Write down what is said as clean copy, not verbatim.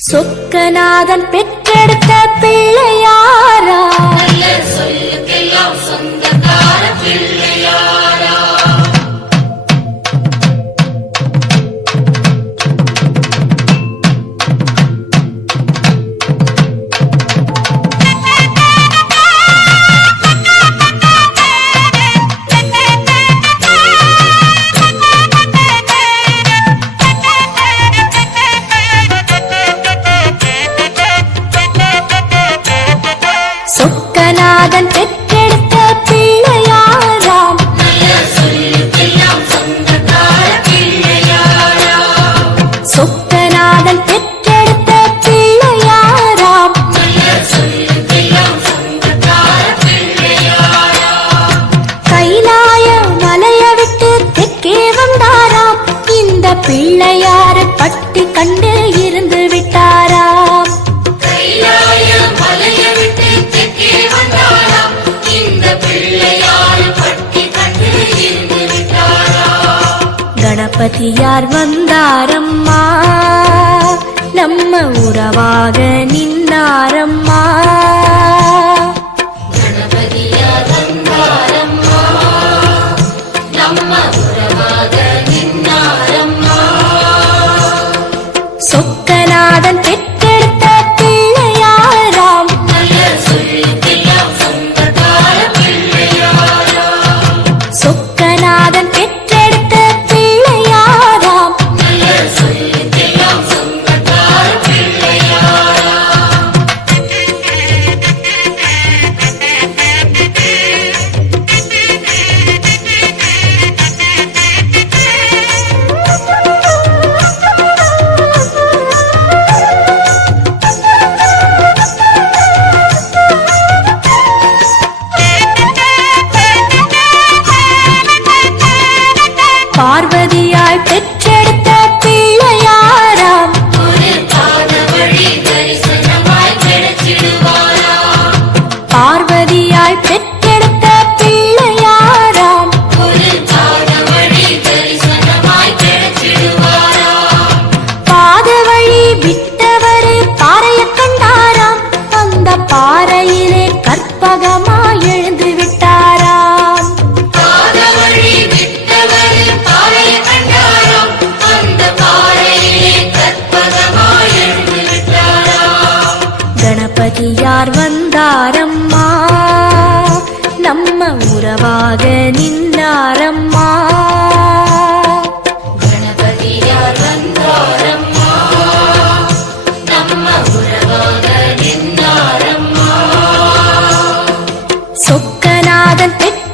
சொக்கநாதன் பெற்றெடுத்த பிள்ளையாரா, சொல்லுக்கெல்லாம் சொந்தக்கார பிள்ளையாரா. சொக்கநாதன் பெற்றெடுத்த பிள்ளையாராம், சொல்லுக்கெல்லாம் சொந்தக்கார பிள்ளையாரா. சொக்கநாதன் பெற்றெடுத்த பிள்ளையாராம், சொல்லுக்கெல்லாம் சொந்தக்கார பிள்ளையாரா. கைலாய மலைய விட்டு தெற்கே வந்தாராம், இந்த பிள்ளையார பட்டி கண்டு இருந்து விட்டாராம். கைலாய மலைய விட்டு தெற்கே வந்தாராம், இந்த பிள்ளையார பட்டி கண்டு இருந்து விட்டாரா. கணபதியார் வந்தாரம்மா, நம்ம உறவாக நின்னாரம்மா. கணபதியார் வந்தாரம்மா, நம்ம உறவாக நின்னாரம்மா. சொக்கநாதன் பெற்றெடுத்த பிள்ளையாராம், சொல்லுக்கெல்லாம் சொந்தக்கார பிள்ளையாரா. சொக்கநாதன் பெற்றெடுத்த பிள்ளையாராம், சொல்லுக்கெல்லாம் சொந்தக்கார பிள்ளையாரா. பார்வதியால் பெற்றெடுத்த பிள்ளையாராம், ஒரு பாத வழி தரிசனமாய் கிடைச்சிடுவாரா. பார்வதியால் பெற்றெடுத்த பிள்ளையாராம், ஒரு பாத வழி தரிசனமாய் கிடைச்சிடுவாரா. பாத வழி விட்டவரு பாறைய கண்டாராம், அந்த பாறையிலே கற்பகமாய் எழுந்து விட்டாராம். பாத வழி விட்டவர் பாறையை கண்டாராம், அந்த பாறையிலே கற்பகமாய் எழுந்து விட்டாரா. கணபதியார் வந்தாரம்மா, நம்ம உறவாக நின்னாரம்மா. கணபதியார் வந்தாரம்மா, நம்ம உறவாக நின்னாரம்மா. சொக்கநாதன் பெற்ற